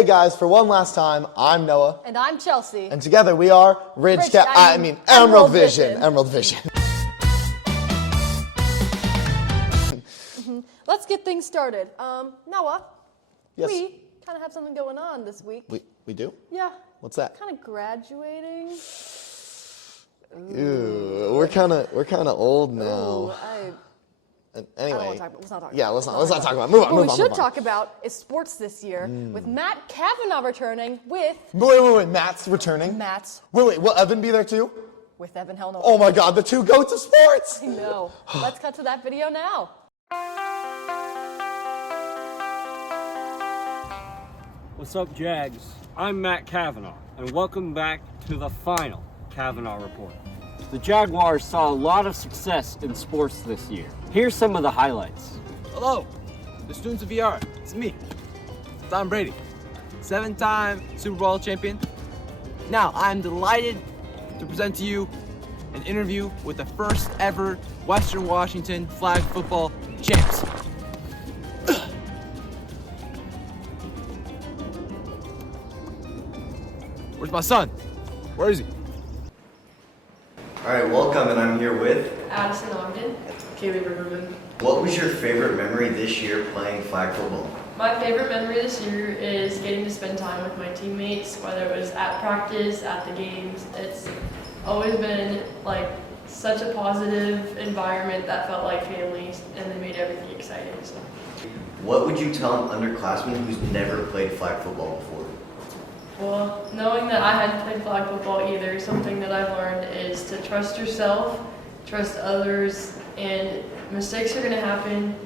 Hey guys, for one last time, I'm Noah. And I'm Chelsea. And together we are Emerald Vision. Emerald Vision. Let's get things started. Noah, Yes. we kind of have something going on this week. We do? Yeah. What's that? Kind of graduating. Ooh, we're kind of old now. Ooh, Anyway, I don't want to talk about. Let's not talk. yeah, let's about not talk about. Move on. What Move we on. should move on. talk about is sports this year with Matt Kavanaugh returning with Wait. Matt's returning. Matt's Wait. Will Evan be there too? with Evan Hell No. Oh my God, the two goats of sports. No. Let's cut to that video now. What's up, Jags? I'm Matt Kavanaugh, and welcome back to the final Kavanaugh Report. The Jaguars saw a lot of success in sports this year. Here's some of the highlights. Hello, the students of VR. It's me, Tom Brady, 7-time Super Bowl champion. Now, I'm delighted to present to you an interview with the first ever Western Washington flag football champs. Where's my son? Where is he? All right, welcome, and I'm here with. Addison Ogden. Kaylee Verhoeven. What was your favorite memory this year playing flag football? My favorite memory this year is getting to spend time with my teammates, whether it was at practice, at the games. It's always been like such a positive environment that felt like families, and they made everything exciting. So. What would you tell an underclassman who's never played flag football before? Well, knowing that I hadn't played flag football either, something that I've learned is to trust yourself, trust others, and mistakes are going to happen,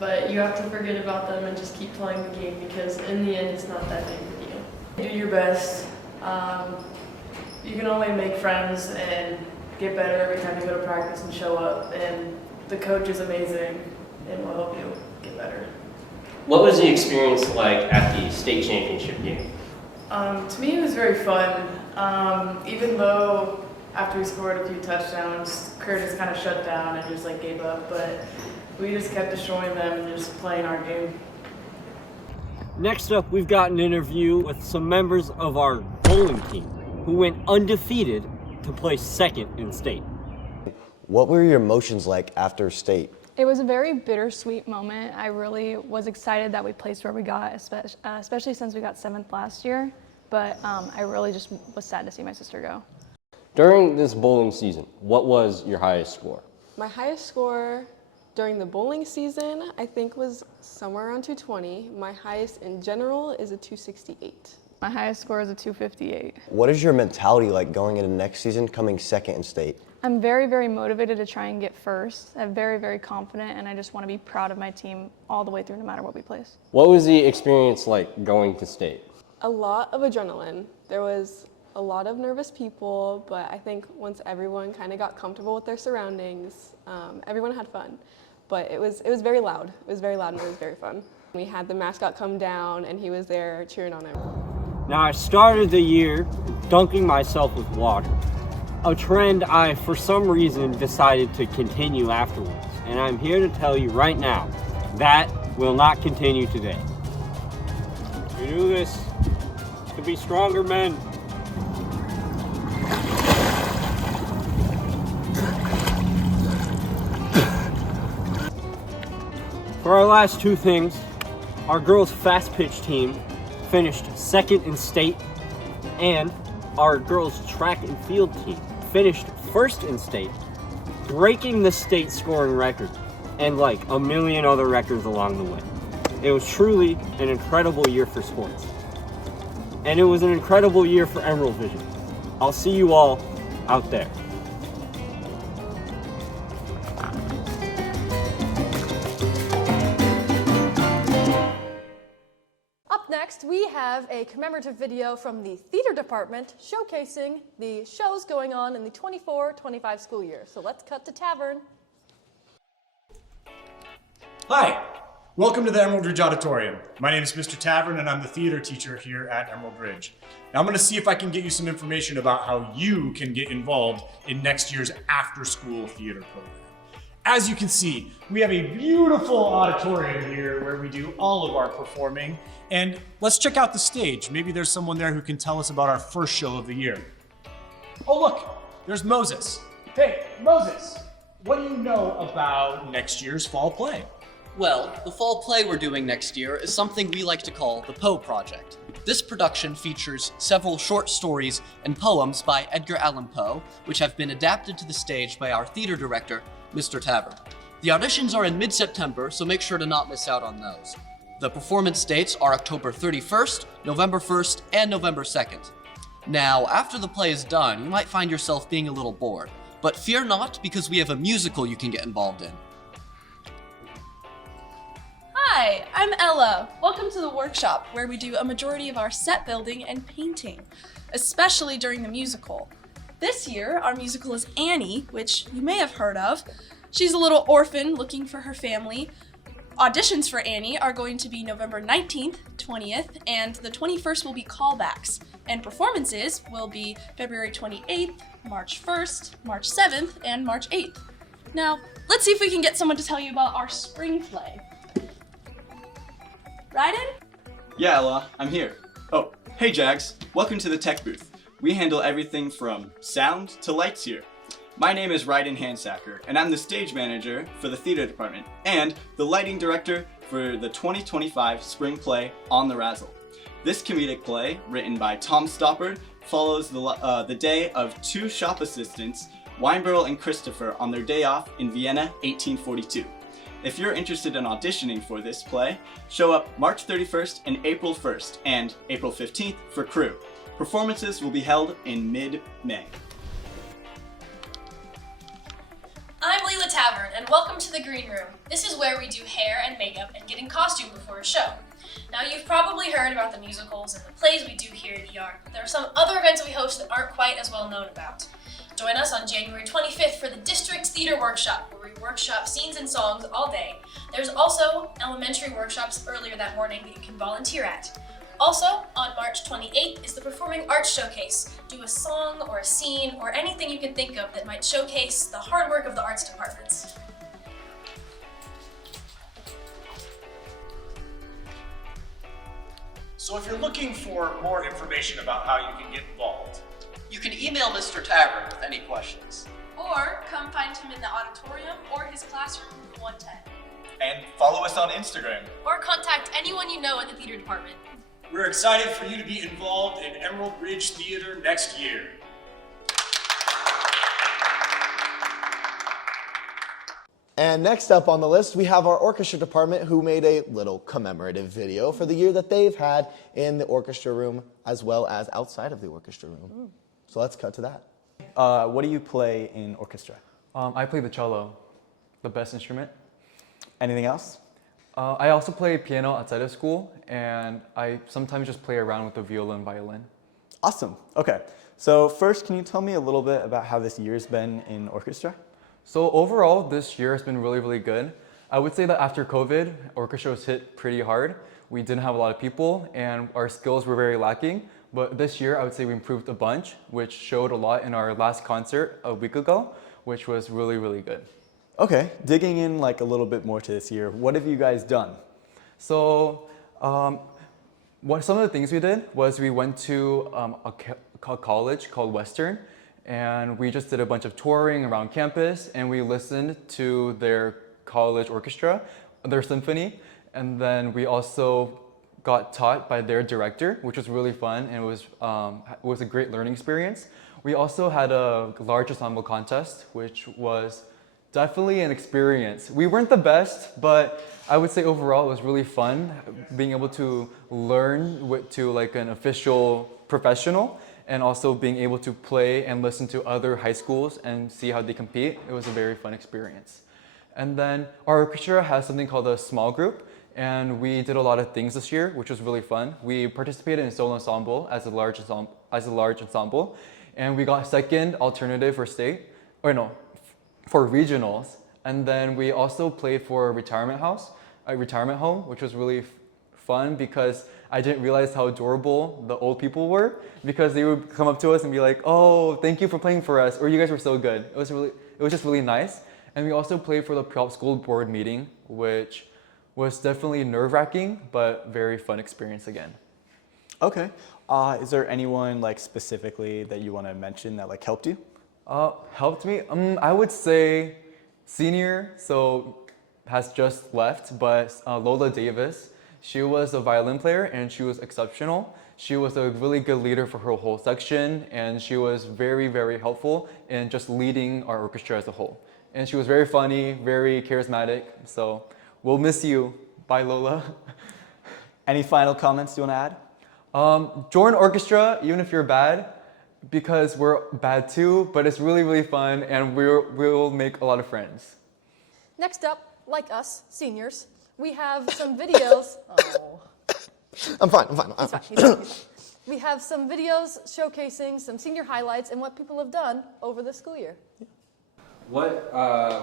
but you have to forget about them and just keep playing the game because in the end it's not that big of a deal. Do your best. You can only make friends and get better every time you go to practice and show up, and the coach is amazing and will help you get better. What was the experience like at the state championship game? To me, it was very fun. Even though after we scored a few touchdowns, Curtis kind of shut down and just gave up, but we just kept destroying them and just playing our game. Next up, we've got an interview with some members of our bowling team who went undefeated to place second in state. What were your emotions like after state? It was a very bittersweet moment. I really was excited that we placed where we got, especially since we got 7th last year. But I really just was sad to see my sister go. During this bowling season, what was your highest score? My highest score during the bowling season, I think, was somewhere around 220. My highest in general is a 268. My highest score is a 258. What is your mentality like going into next season, coming second in state? I'm very, very motivated to try and get first. I'm very, very confident, and I just want to be proud of my team all the way through, no matter what we place. What was the experience like going to state? A lot of adrenaline. There was a lot of nervous people, but I think once everyone kind of got comfortable with their surroundings, everyone had fun. But it was very loud. It was very loud and it was very fun. We had the mascot come down and he was there cheering on him. Now, I started the year dunking myself with water, a trend I, for some reason, decided to continue afterwards. And I'm here to tell you right now, that will not continue today. We do this to be stronger men. For our last two things, our girls' fast pitch team finished second in state, and our girls' track and field team finished first in state, breaking the state scoring record and like a million other records along the way. It was truly an incredible year for sports. And it was an incredible year for Emerald Vision. I'll see you all out there. Up next, we have a commemorative video from the theater department showcasing the shows going on in the 24-25 school year. So let's cut to Tavern. Hi, welcome to the Emerald Ridge Auditorium. My name is Mr. Tavern and I'm the theater teacher here at Emerald Ridge. Now I'm going to see if I can get you some information about how you can get involved in next year's after-school theater program. As you can see, we have a beautiful auditorium here where we do all of our performing. And let's check out the stage. Maybe there's someone there who can tell us about our first show of the year. Oh, look, there's Moses. Hey, Moses, what do you know about next year's fall play? Well, the fall play we're doing next year is something we like to call the Poe Project. This production features several short stories and poems by Edgar Allan Poe, which have been adapted to the stage by our theater director, Mr. Tavern. The auditions are in mid-September, so make sure to not miss out on those. The performance dates are October 31st, November 1st, and November 2nd. Now, after the play is done, you might find yourself being a little bored, but fear not, because we have a musical you can get involved in. Hi, I'm Ella. Welcome to the workshop where we do a majority of our set building and painting, especially during the musical. This year, our musical is Annie, which you may have heard of. She's a little orphan looking for her family. Auditions for Annie are going to be November 19th, 20th, and the 21st will be callbacks. And performances will be February 28th, March 1st, March 7th, and March 8th. Now, let's see if we can get someone to tell you about our spring play. Ryden? Yeah, Ella, I'm here. Oh, hey Jags, welcome to the tech booth. We handle everything from sound to lights here. My name is Ryden Handsacker, and I'm the stage manager for the theater department and the lighting director for the 2025 spring play On the Razzle. This comedic play, written by Tom Stoppard, follows the day of two shop assistants, Weinberl and Christopher, on their day off in Vienna, 1842. If you're interested in auditioning for this play, show up March 31st and April 1st and April 15th for crew. Performances will be held in mid-May. I'm Leela Tavern, and welcome to the Green Room. This is where we do hair and makeup and get in costume before a show. Now, you've probably heard about the musicals and the plays we do here at ER, but there are some other events we host that aren't quite as well known about. Join us on January 25th for the District Theater Workshop, where we workshop scenes and songs all day. There's also elementary workshops earlier that morning that you can volunteer at. Also, on March 28th is the Performing Arts Showcase. Do a song or a scene or anything you can think of that might showcase the hard work of the arts departments. So if you're looking for more information about how you can get involved, You can email Mr. Tavern with any questions. Or come find him in the auditorium or his classroom 110. and follow us on Instagram. Or contact anyone you know in the theater department. We're excited for you to be involved in Emerald Ridge Theater next year. And next up on the list, we have our orchestra department who made a little commemorative video for the year that they've had in the orchestra room as well as outside of the orchestra room. So let's cut to that. What do you play in orchestra? I play the cello, the best instrument. Anything else? I also play piano outside of school, and I sometimes just play around with the viola and violin. Awesome. Okay. So first, can you tell me a little bit about how this year's been in orchestra? So overall, this year has been really, really good. I would say that after COVID, orchestra was hit pretty hard. We didn't have a lot of people, and our skills were very lacking. But this year, I would say we improved a bunch, which showed a lot in our last concert a week ago, which was really, really good. Okay, digging in like a little bit more to this year, what have you guys done? So some of the things we did was we went to a college called Western, and we just did a bunch of touring around campus, and we listened to their college orchestra, their symphony, and then we also got taught by their director, which was really fun, and it was a great learning experience. We also had a large ensemble contest, which was definitely an experience. We weren't the best, but I would say overall it was really fun being able to learn to like an official professional, and also being able to play and listen to other high schools and see how they compete. It was a very fun experience. And then our orchestra has something called a small group, and we did a lot of things this year, which was really fun. We participated in solo ensemble as a large ensemble, and we got second alternative for for regionals. And then we also played for a retirement home, which was really fun because I didn't realize how adorable the old people were, because they would come up to us and be like, "Oh, thank you for playing for us," or "You guys were so good." It was just really nice. And we also played for the pre-op school board meeting, which was definitely nerve-wracking, but very fun experience again. Okay. Is there anyone like specifically that you want to mention that like helped you? Helped me? I would say senior, so has just left, but Lola Davis. She was a violin player and she was exceptional. She was a really good leader for her whole section, and she was very, very helpful in just leading our orchestra as a whole. And she was very funny, very charismatic, so we'll miss you. Bye, Lola. Any final comments you want to add? Join orchestra, even if you're bad, because we're bad too, but it's really, really fun, and we'll make a lot of friends. Next up, like us, seniors, we have some videos. Oh. I'm fine. He's fine. We have some videos showcasing some senior highlights and what people have done over the school year. What are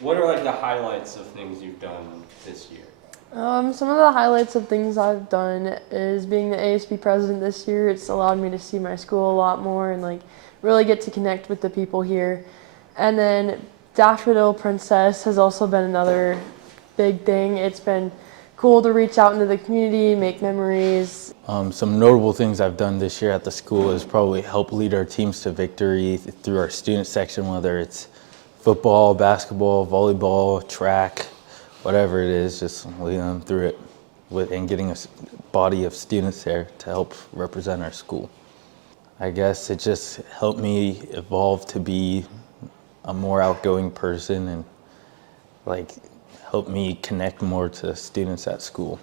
like the highlights of things you've done this year? Some of the highlights of things I've done is being the ASB president this year. It's allowed me to see my school a lot more and like really get to connect with the people here. And then Daffodil Princess has also been another big thing. It's been cool to reach out into the community, make memories. Some notable things I've done this year at the school is probably help lead our teams to victory through our student section, whether it's football, basketball, volleyball, track, whatever it is, just leading them through it and getting a body of students there to help represent our school. I guess it just helped me evolve to be a more outgoing person and like help me connect more to students at school.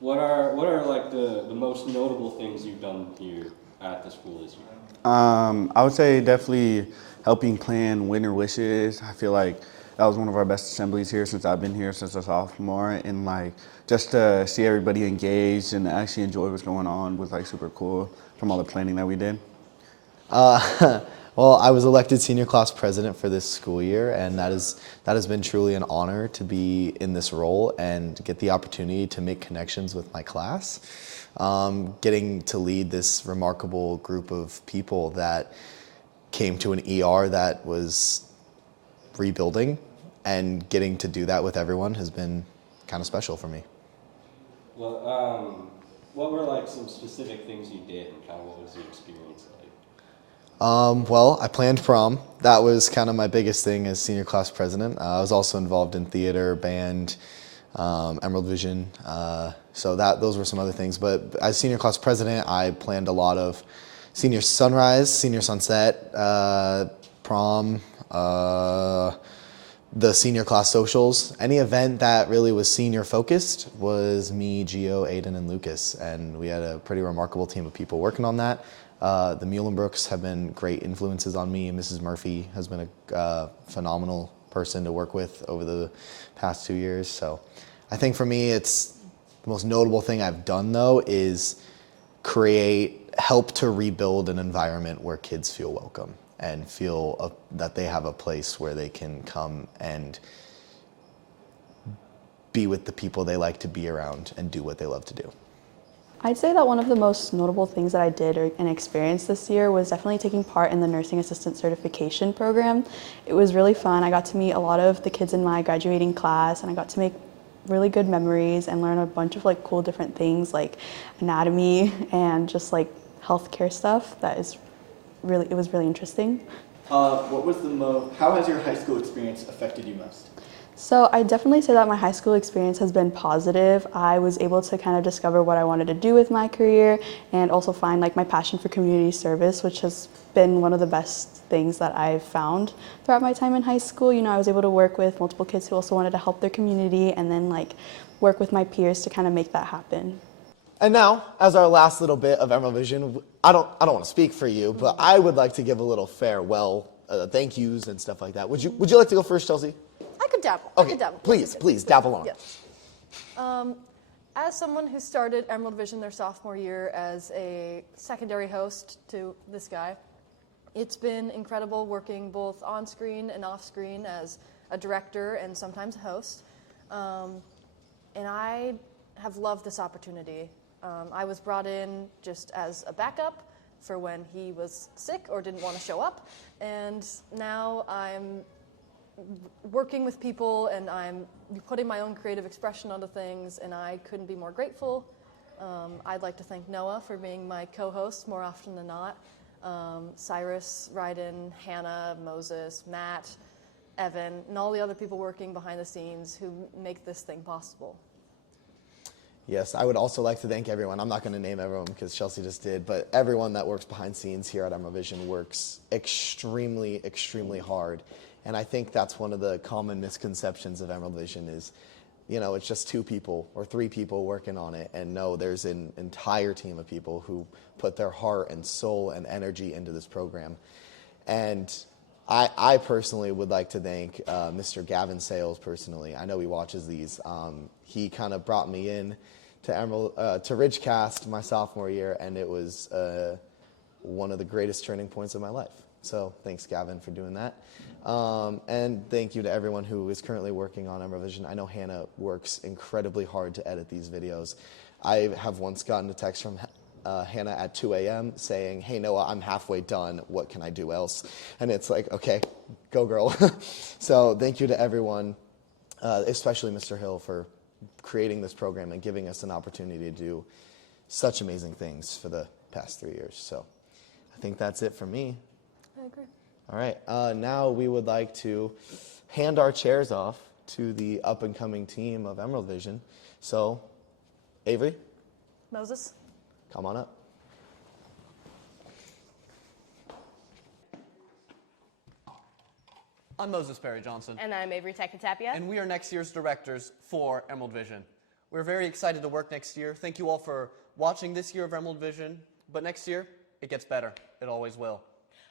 What are like the most notable things you've done here at the school this year? I would say definitely helping plan Winter Wishes. I feel like that was one of our best assemblies here since I've been here since a sophomore, and like just to see everybody engaged and actually enjoy what's going on was like super cool from all the planning that we did. Well, I was elected senior class president for this school year, and that has been truly an honor to be in this role and get the opportunity to make connections with my class. Getting to lead this remarkable group of people that came to an ER that was rebuilding, and getting to do that with everyone has been kind of special for me. Well, what were like some specific things you did, and kind of what was the experience like? Well, I planned prom. That was kind of my biggest thing as senior class president. I was also involved in theater, band, Emerald Vision. So those were some other things. But as senior class president, I planned a lot of senior sunrise, senior sunset, prom, the senior class socials. Any event that really was senior focused was me, Gio, Aiden, and Lucas. And we had a pretty remarkable team of people working on that. The Muhlenbrooks have been great influences on me, and Mrs. Murphy has been a phenomenal person to work with over the past 2 years. So I think for me, it's the most notable thing I've done though is help to rebuild an environment where kids feel welcome and feel that they have a place where they can come and be with the people they like to be around and do what they love to do. I'd say that one of the most notable things that I did and experienced this year was definitely taking part in the nursing assistant certification program. It was really fun. I got to meet a lot of the kids in my graduating class, and I got to make really good memories and learn a bunch of like cool different things like anatomy and just like healthcare stuff. It was really interesting. How has your high school experience affected you most? So I definitely say that my high school experience has been positive. I was able to kind of discover what I wanted to do with my career and also find like my passion for community service, which has been one of the best things that I've found throughout my time in high school. You know, I was able to work with multiple kids who also wanted to help their community and then like work with my peers to kind of make that happen. And now, as our last little bit of Emerald Vision, I don't want to speak for you, but I would like to give a little farewell, thank yous and stuff like that. Would you like to go first, Chelsea? I could dabble. Okay, I could dabble. please, dabble on. Yes. As someone who started Emerald Vision their sophomore year as a secondary host to this guy, it's been incredible working both on screen and off screen as a director and sometimes a host. And I have loved this opportunity. I was brought in just as a backup, for when he was sick or didn't want to show up. And now I'm working with people and I'm putting my own creative expression onto things, and I couldn't be more grateful. I'd like to thank Noah for being my co-host more often than not. Cyrus, Ryden, Hannah, Moses, Matt, Evan, and all the other people working behind the scenes who make this thing possible. Yes, I would also like to thank everyone. I'm not going to name everyone because Chelsea just did, but everyone that works behind scenes here at Emerald Vision works extremely, extremely hard. And I think that's one of the common misconceptions of Emerald Vision is, you know, it's just 2 people or 3 people working on it. And no, there's an entire team of people who put their heart and soul and energy into this program. And I personally would like to thank Mr. Gavin Sales personally. I know he watches these. He kind of brought me in to Ridgecast my sophomore year, and it was one of the greatest turning points of my life. So thanks, Gavin, for doing that. And thank you to everyone who is currently working on Emerald Vision. I know Hannah works incredibly hard to edit these videos. I have once gotten a text from Hannah at 2 a.m. saying, "Hey, Noah, I'm halfway done. What can I do else?" And it's like, okay, go girl. So thank you to everyone, especially Mr. Hill, for creating this program and giving us an opportunity to do such amazing things for the past 3 years. So I think that's it for me. I agree. All right, now we would like to hand our chairs off to the up-and-coming team of Emerald Vision. So, Avery, Moses? come on up. I'm Moses Perry Johnson. And I'm Avery Takatapia. And we are next year's directors for Emerald Vision. We're very excited to work next year. Thank you all for watching this year of Emerald Vision. But next year, it gets better. It always will.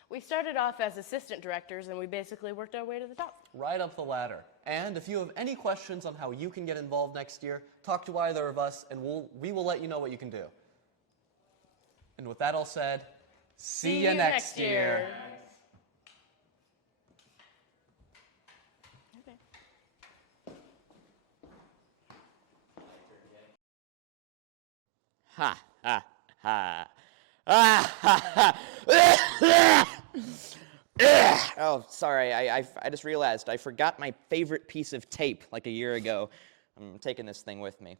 We started off as assistant directors and we basically worked our way to the top. Right up the ladder. And if you have any questions on how you can get involved next year, talk to either of us and we will let you know what you can do. And with that all said, see you next year. Ha, ha, ha. Ah, ha, ha. Oh, sorry, I just realized I forgot my favorite piece of tape like a year ago. I'm taking this thing with me.